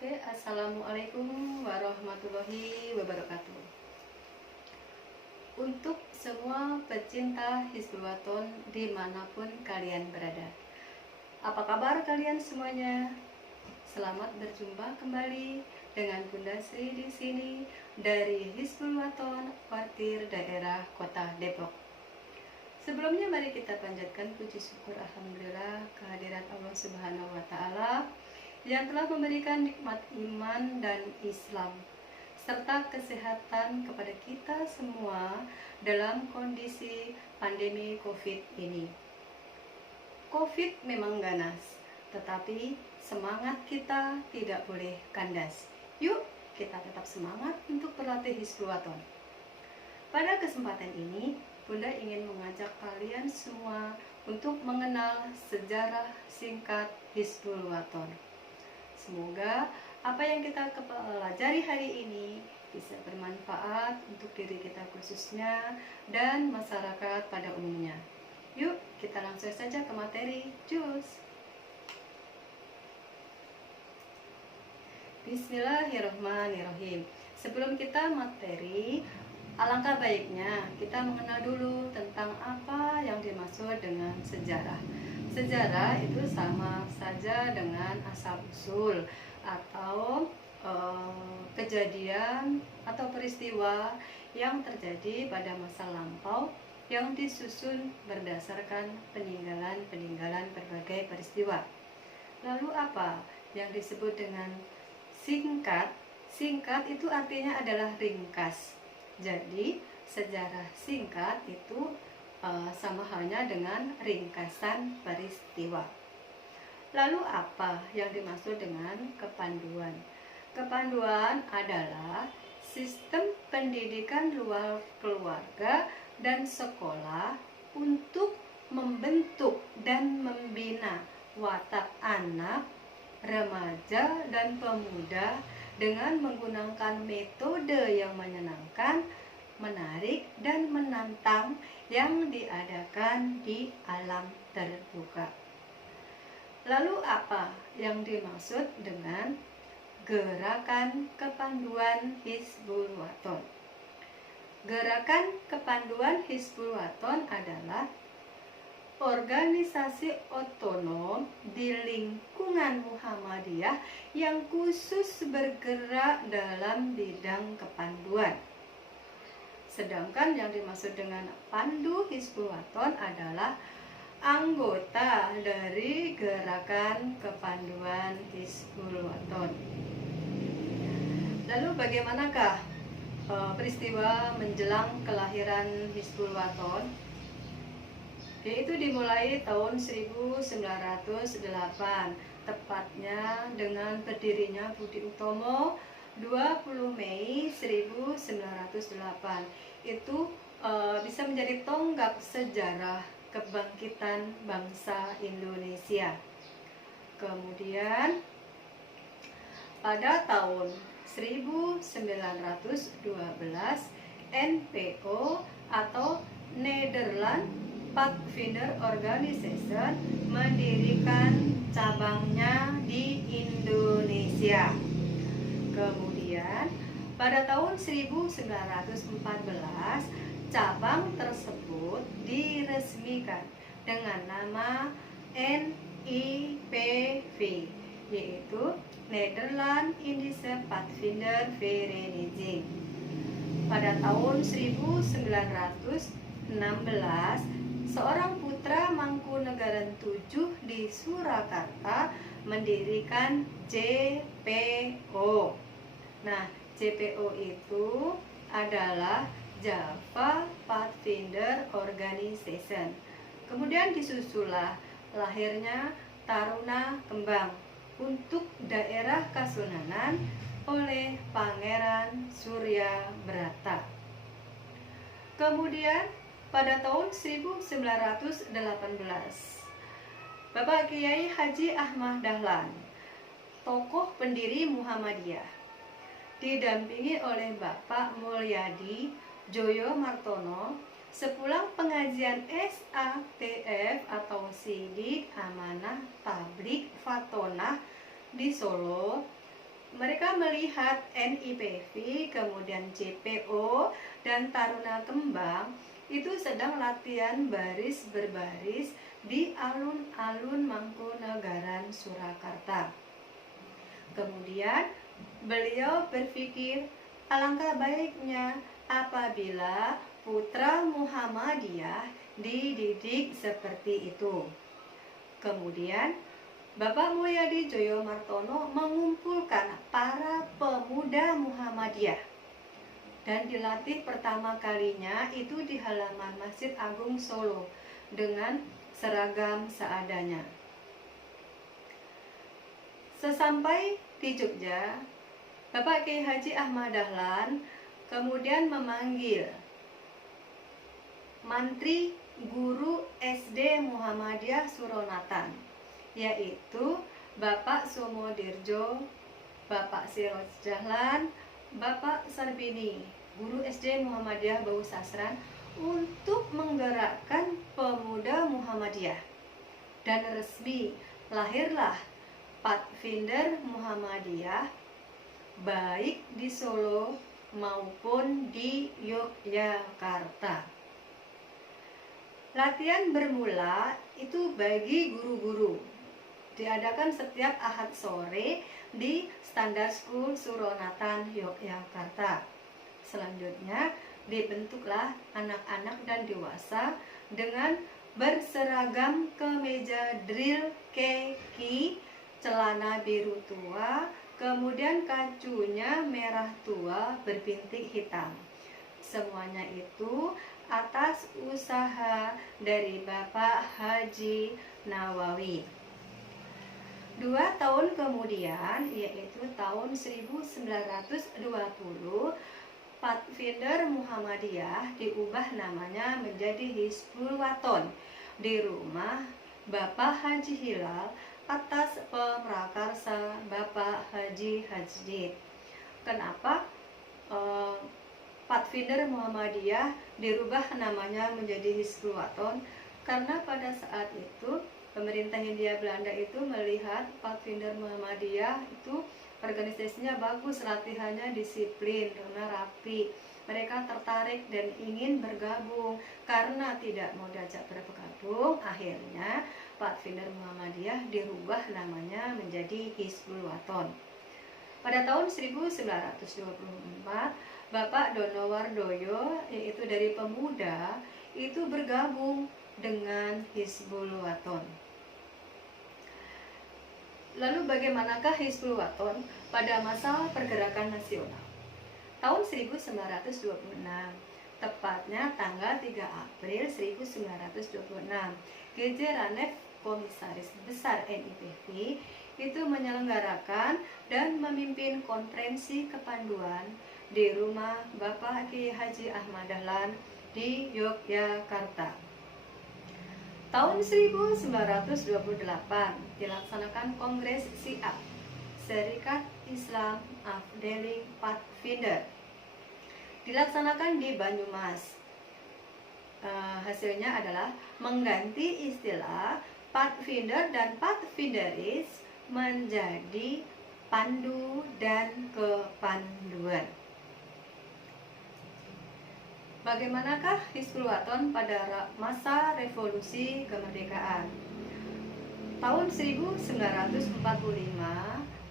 Oke, assalamualaikum warahmatullahi wabarakatuh. Untuk semua pecinta Hizbul Waton dimanapun kalian berada, apa kabar kalian semuanya? Selamat berjumpa kembali dengan Bunda Sri di sini dari Hizbul Waton, Partir Daerah Kota Depok. Sebelumnya mari kita panjatkan puji syukur alhamdulillah kehadirat Allah Subhanahu wa taala yang telah memberikan nikmat iman dan Islam serta kesehatan kepada kita semua dalam kondisi pandemi Covid ini. Covid memang ganas, tetapi semangat kita tidak boleh kandas. Yuk kita tetap semangat untuk berlatih Hizbul Waton. Pada kesempatan ini, Bunda ingin mengajak kalian semua untuk mengenal sejarah singkat Hizbul Waton. Semoga apa yang kita pelajari hari ini bisa bermanfaat untuk diri kita khususnya dan masyarakat pada umumnya. Yuk kita langsung saja ke materi. Cus! Bismillahirrahmanirrahim. Sebelum kita materi, alangkah baiknya kita mengenal dulu tentang apa yang dimaksud dengan sejarah. Sejarah itu sama saja dengan asal-usul atau kejadian atau peristiwa yang terjadi pada masa lampau yang disusun berdasarkan peninggalan berbagai peristiwa. Lalu apa yang disebut dengan singkat? Singkat itu artinya adalah ringkas. Jadi sejarah singkat itu sama halnya dengan ringkasan peristiwa. Lalu apa yang dimaksud dengan kepanduan? Kepanduan adalah sistem pendidikan luar keluarga dan sekolah untuk membentuk dan membina watak anak, remaja, dan pemuda dengan menggunakan metode yang menyenangkan, menarik, dan menantang yang diadakan di alam terbuka. Lalu apa yang dimaksud dengan gerakan kepanduan Hizbul Waton? Gerakan kepanduan Hizbul Waton adalah organisasi otonom di lingkungan Muhammadiyah yang khusus bergerak dalam bidang kepanduan. Sedangkan yang dimaksud dengan pandu Hizbul Waton adalah anggota dari gerakan kepanduan Hizbul Waton. Lalu bagaimanakah peristiwa menjelang kelahiran Hizbul Waton? Yaitu dimulai tahun 1908, tepatnya dengan berdirinya Budi Utomo 20 Mei 1908. Itu bisa menjadi tonggak sejarah kebangkitan bangsa Indonesia. Kemudian pada tahun 1912 NPO atau Nederland Pathfinder Organization mendirikan cabangnya di Indonesia. Kemudian pada tahun 1914 cabang tersebut diresmikan dengan nama NIPV, yaitu Nederland Indische Pathfinder Vereniging. Pada tahun 1916 seorang putra Mangkunegaran VII di Surakarta mendirikan JPO. Nah, JPO itu adalah Java Pathfinder Organization. Kemudian disusulah lahirnya Taruna Kembang untuk daerah Kasunanan oleh Pangeran Surya Brata. Kemudian pada tahun 1918 Bapak Kiai Haji Ahmad Dahlan, tokoh pendiri Muhammadiyah, didampingi oleh Bapak Mulyadi Joyo Martono, sepulang pengajian SATF atau Sidik Amanah Tablik Fatonah di Solo, Mereka melihat NIPV, kemudian JPO, dan Taruna Kembang itu sedang latihan baris berbaris di alun-alun Mangkunegaran, Surakarta. Kemudian beliau berpikir, alangkah baiknya apabila putra Muhammadiyah dididik seperti itu. Kemudian Bapak Mulyadi Joyomartono mengumpulkan para pemuda Muhammadiyah dan dilatih pertama kalinya itu di halaman Masjid Agung Solo dengan seragam seadanya. Sesampai di Jogja, Bapak Kiai Haji Ahmad Dahlan kemudian memanggil Mantri Guru SD Muhammadiyah Suronatan, yaitu Bapak Sumodirjo, Bapak Siroj Dahlan, Bapak Sarbini, Guru SD Muhammadiyah Bau Sasran, untuk menggerakkan pemuda Muhammadiyah. Dan resmi lahirlah Pathfinder Muhammadiyah baik di Solo maupun di Yogyakarta. Latihan bermula itu bagi guru-guru diadakan setiap Ahad sore di Standar School Suronatan, Yogyakarta. Selanjutnya dibentuklah anak-anak dan dewasa dengan berseragam kemeja drill kaki, celana biru tua, kemudian kacunya merah tua berbintik hitam. Semuanya itu atas usaha dari Bapak Haji Nawawi. 2 tahun kemudian, yaitu tahun 1920, Pathfinder Muhammadiyah diubah namanya menjadi Hizbul Waton di rumah Bapak Haji Hilal atas pemrakarsa Bapak Haji Hajdid. Kenapa Pathfinder Muhammadiyah dirubah namanya menjadi Hizbul Waton? Karena pada saat itu pemerintah Hindia Belanda itu melihat Pathfinder Muhammadiyah itu organisasinya bagus, latihannya disiplin, karena rapi. Mereka tertarik dan ingin bergabung. Karena tidak mau diajak bergabung, akhirnya Pathfinder Muhammadiyah dirubah namanya menjadi Hizbul Waton. Pada tahun 1924, Bapak Donowardoyo, yaitu dari pemuda, itu bergabung dengan Hizbul Waton. Lalu bagaimanakah Hizbul Waton pada masa pergerakan nasional? Tahun 1926, tepatnya tanggal 3 April 1926, GJ Ranef, Komisaris Besar NIPV, itu menyelenggarakan dan memimpin konferensi kepanduan di rumah Bapak Kiai Haji Ahmad Dahlan di Yogyakarta. Tahun 1928 dilaksanakan Kongres SIAP, Serikat Islam Afdeling Pathfinder, dilaksanakan di Banyumas. Hasilnya adalah mengganti istilah Pathfinder dan Pathfinderis menjadi pandu dan kepanduan. Bagaimanakah Hizbul Waton pada masa revolusi kemerdekaan? Tahun 1945,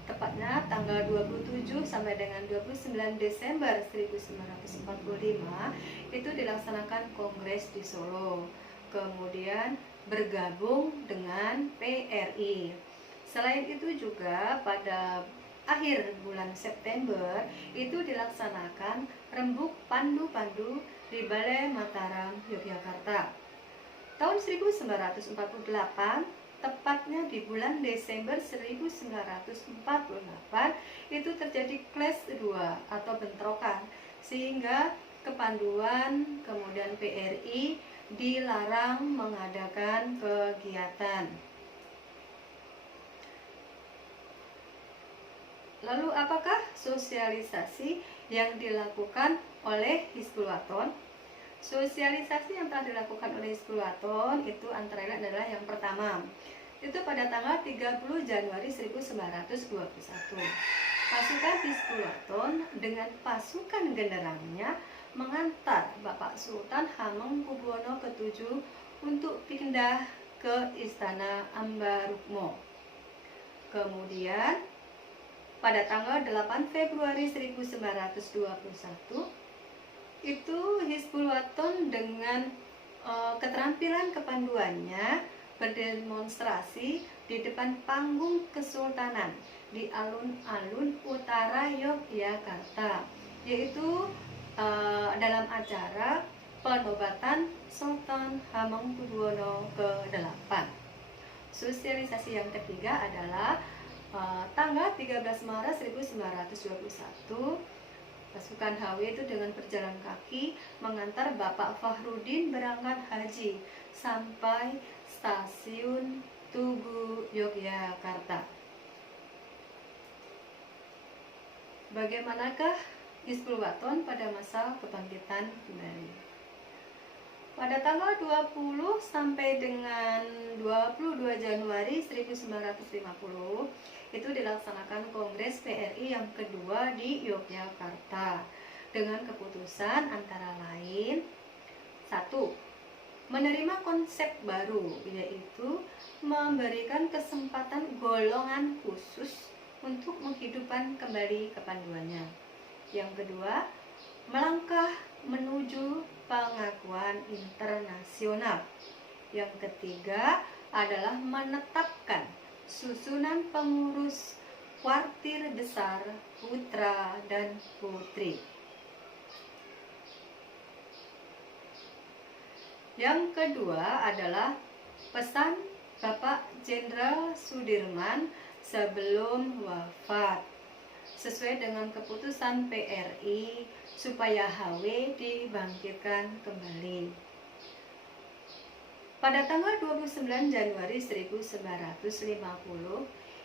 tepatnya tanggal 27 sampai dengan 29 Desember 1945, itu dilaksanakan Kongres di Solo. Kemudian bergabung dengan PRI. Selain itu juga pada akhir bulan September itu dilaksanakan rembuk pandu-pandu di Balai Mataram, Yogyakarta. Tahun 1948, tepatnya di bulan Desember 1948, itu terjadi clash 2 atau bentrokan, sehingga kepanduan kemudian PRI dilarang mengadakan kegiatan. Lalu apakah sosialisasi yang dilakukan oleh Hizbul Waton? Sosialisasi yang telah dilakukan oleh Hizbul Waton itu antara lain adalah yang pertama, itu pada tanggal 30 Januari 1921. Pasukan Hizbul Waton dengan pasukan genderangnya mengantar Bapak Sultan Hamengkubuwono ke-7 untuk pindah ke Istana Ambarukmo. Kemudian pada tanggal 8 Februari 1921 itu Hizbul Waton dengan keterampilan kepanduannya berdemonstrasi di depan panggung Kesultanan di alun-alun utara Yogyakarta, yaitu dalam acara penobatan Sultan Hamengkubuwono ke-8. Sosialisasi yang ketiga adalah tanggal 13 Maret 1921, pasukan HW itu dengan berjalan kaki mengantar Bapak Fahrudin berangkat haji sampai stasiun Tugu, Yogyakarta. Bagaimanakah Hizbul Waton pada masa kebangkitan kembali? Pada tanggal 20 sampai dengan 22 Januari 1950 itu dilaksanakan Kongres PRI yang kedua di Yogyakarta dengan keputusan antara lain: 1. Menerima konsep baru, yaitu memberikan kesempatan golongan khusus untuk menghidupkan kembali kepanduannya. Yang kedua, melangkah menuju pengakuan internasional. Yang ketiga adalah menetapkan susunan pengurus kuartir besar putra dan putri. Yang kedua adalah pesan Bapak Jenderal Sudirman sebelum wafat, sesuai dengan keputusan PRI supaya HW dibangkitkan kembali. Pada tanggal 29 Januari 1950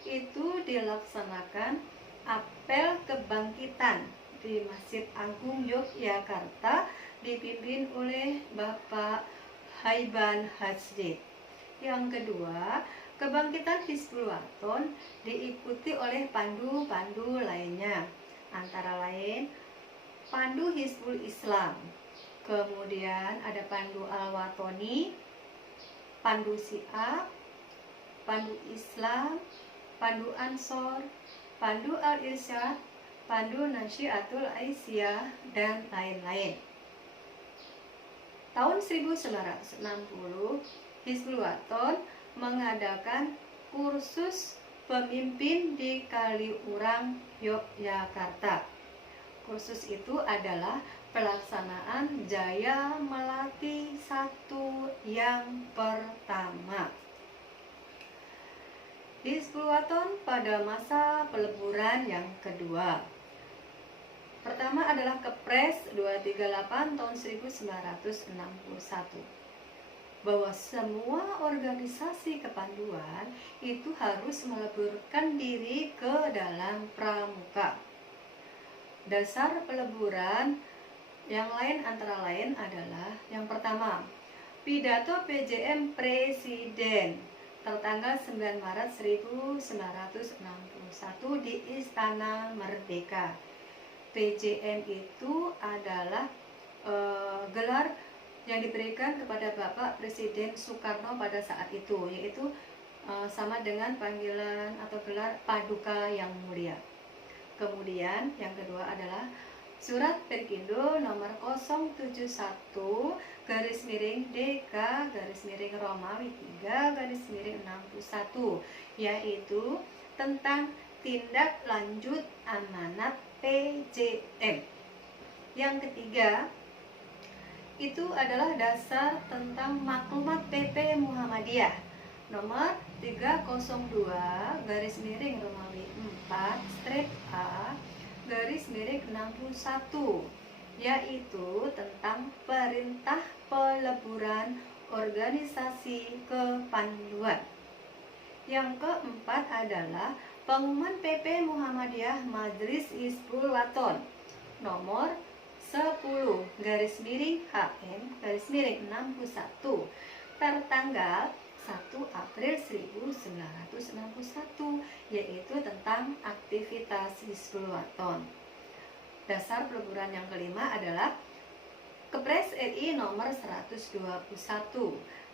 itu dilaksanakan apel kebangkitan di Masjid Agung Yogyakarta dipimpin oleh Bapak Haiban Hajid. Yang kedua, kebangkitan Hizbul Waton diikuti oleh pandu-pandu lainnya, antara lain pandu Hizbul Islam, kemudian ada pandu Al-Watoni, pandu Syiah, pandu Islam, pandu Ansor, pandu Al-Irsyad, pandu Nasyiatul Aisyah, dan lain-lain. Tahun 1960, Hizbul Waton mengadakan kursus pemimpin di Kaliurang, Yogyakarta. Kursus itu adalah pelaksanaan Jaya Melati I yang pertama. Hizbul Waton pada masa peleburan yang kedua. Pertama adalah Kepres 238 tahun 1961, bahwa semua organisasi kepanduan itu harus meleburkan diri ke dalam pramuka. Dasar peleburan yang lain antara lain adalah: yang pertama, pidato PJM Presiden tertanggal 9 Maret 1961 di Istana Merdeka. PJM itu adalah gelar yang diberikan kepada Bapak Presiden Soekarno pada saat itu, yaitu sama dengan panggilan atau gelar Paduka yang Mulia. Kemudian yang kedua adalah Surat Perkindo nomor 071/DK/Romawi 3/61, yaitu tentang tindak lanjut amanat PJM. Yang ketiga itu adalah dasar tentang maklumat PP Muhammadiyah nomor 302/Romawi 4/A/61, yaitu tentang perintah peleburan organisasi kepanduan. Yang keempat adalah pengumuman PP Muhammadiyah Majelis Hizbul Waton nomor 10/HM/61 tertanggal 1 April 1961, yaitu tentang aktivitas Hizbul Wathan. Dasar peleburan yang kelima adalah Kepres RI nomor 121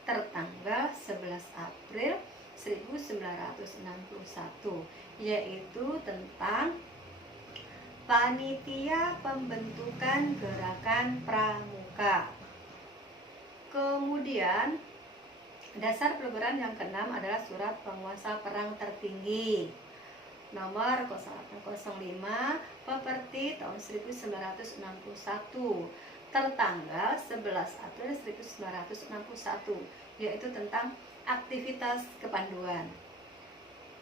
tertanggal 11 April 1961, yaitu tentang Panitia Pembentukan Gerakan Pramuka. Kemudian dasar peleburan yang keenam adalah Surat Penguasa Perang Tertinggi nomor 0805 Peperti tahun 1961 tertanggal 11 April 1961, yaitu tentang aktivitas kepanduan.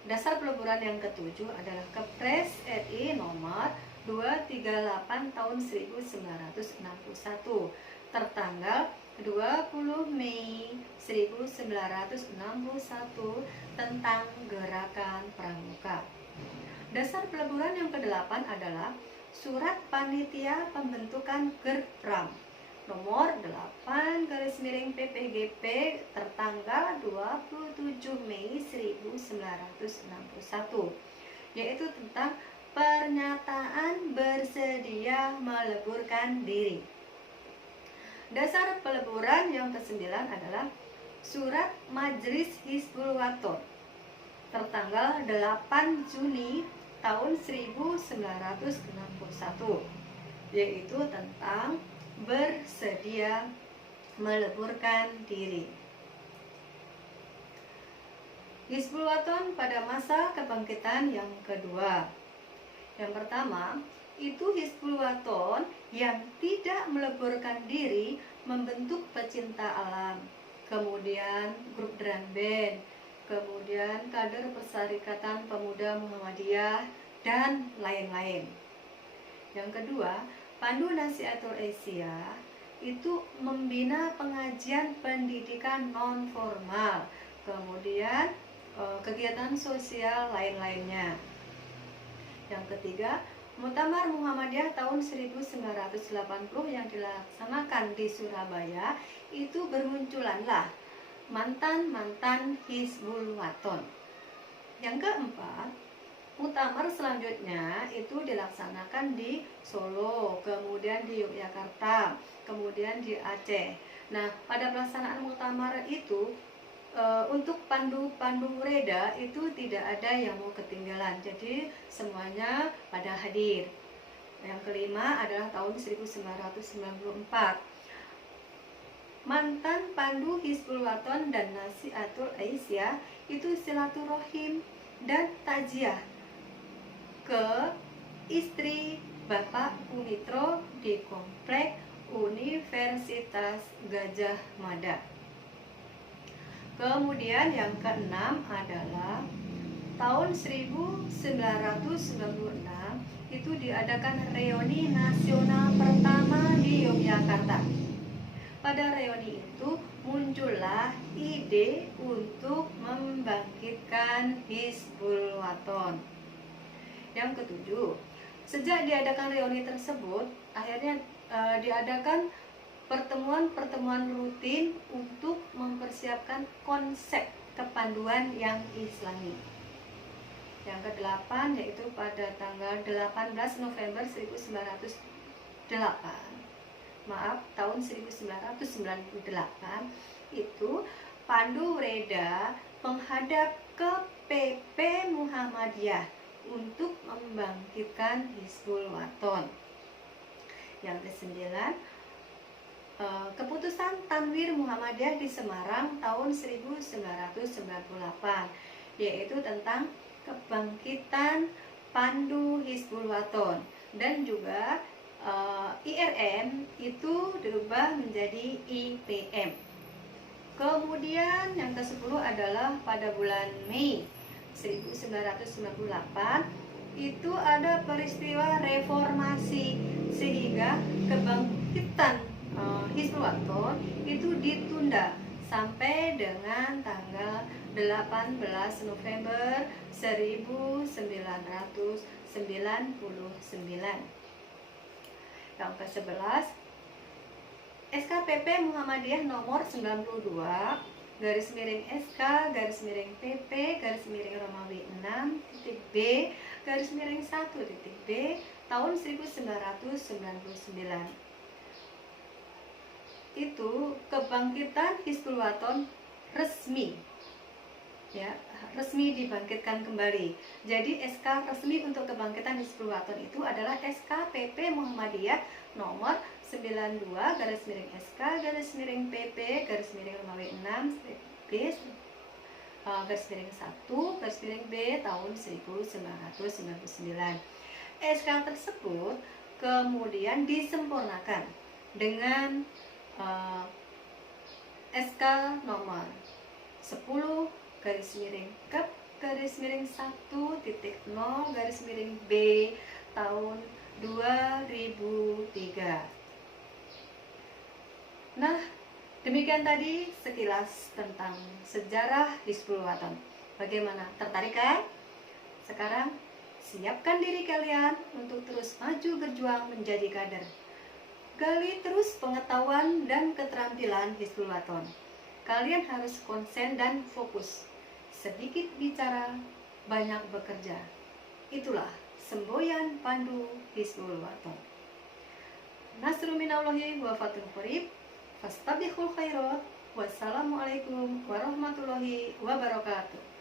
Dasar peleburan yang ketujuh adalah Kepres RI nomor 238 tahun 1961 tertanggal 20 Mei 1961 tentang Gerakan Pramuka. Dasar peleburan yang kedelapan adalah Surat Panitia Pembentukan Gerpram nomor 8/PPGP tertanggal 27 Mei 1961, yaitu tentang pernyataan bersedia meleburkan diri. Dasar peleburan yang kesembilan adalah Surat Majelis Hizbul Wathan tertanggal 8 Juni tahun 1961, yaitu tentang bersedia meleburkan diri. Hizbul Wathan pada masa kebangkitan yang kedua. Yang pertama, itu Hizbul Wathan yang tidak meleburkan diri membentuk pecinta alam, kemudian grup drum band, kemudian kader Perserikatan Pemuda Muhammadiyah, dan lain-lain. Yang kedua, Pandu Nasihatul Aisyah itu membina pengajian pendidikan non formal, kemudian kegiatan sosial lain-lainnya. Yang ketiga, Muktamar Muhammadiyah tahun 1980 yang dilaksanakan di Surabaya, itu bermunculanlah mantan-mantan Hizbul Wathan. Yang keempat, muktamar selanjutnya itu dilaksanakan di Solo, kemudian di Yogyakarta, kemudian di Aceh. Nah, pada pelaksanaan muktamar itu untuk pandu-pandu reda itu tidak ada yang mau ketinggalan, jadi semuanya pada hadir. Yang kelima adalah tahun 1994. Mantan pandu Hizbul Wathan dan Nasihatul Aisyah itu silaturahim dan takziah ke istri Bapak Punitro di Komplek Universitas Gadjah Mada. Kemudian yang keenam adalah tahun 1996 itu diadakan reuni nasional pertama di Yogyakarta. Pada reuni itu muncullah ide untuk membangkitkan Hizbul Wathan. Yang ketujuh, sejak diadakan reuni tersebut, akhirnya diadakan pertemuan-pertemuan rutin untuk mempersiapkan konsep kepanduan yang islami. Yang kedelapan, yaitu pada tanggal 18 November tahun 1998 itu Pandu Reda menghadap ke PP Muhammadiyah untuk membangkitkan Hizbul Wathan. Yang kesembilan, keputusan Tanwir Muhammadiyah di Semarang tahun 1998, yaitu tentang kebangkitan Pandu Hizbul Wathan, dan juga IRM itu dirubah menjadi IPM. Kemudian yang ke-10 adalah pada bulan Mei 1998 itu ada peristiwa reformasi, sehingga kebangkitan Hizbul Wathan itu ditunda sampai dengan tanggal 18 November 1999. Yang ke-11, SKPP Muhammadiyah nomor 92 garis miring SK garis miring PP garis miring Romawi 6 titik B garis miring 1 titik B tahun 1999. Itu kebangkitan Hizbul Wathan resmi, ya, resmi dibangkitkan kembali. Jadi SK resmi untuk kebangkitan Hizbul Wathan itu adalah SK PP Muhammadiyah nomor 92 garis miring SK garis miring PP garis miring Romawi 6 B garis miring 1 garis miring B tahun 1999. SK tersebut kemudian disempurnakan dengan SK nomor 10 garis miring Kep garis miring 1.0 garis miring B tahun 2003. Nah, demikian tadi sekilas tentang sejarah Hizbul Wathan. Bagaimana? Tertarik kan? Sekarang siapkan diri kalian untuk terus maju berjuang menjadi kader. Gali terus pengetahuan dan keterampilan Hizbul Wathan. Kalian harus konsen dan fokus. Sedikit bicara, banyak bekerja. Itulah semboyan pandu Hizbul Wathan. Nasrul minallahi wa fathun qarib. Fastabiqul khairat. Wassalamualaikum warahmatullahi wabarakatuh.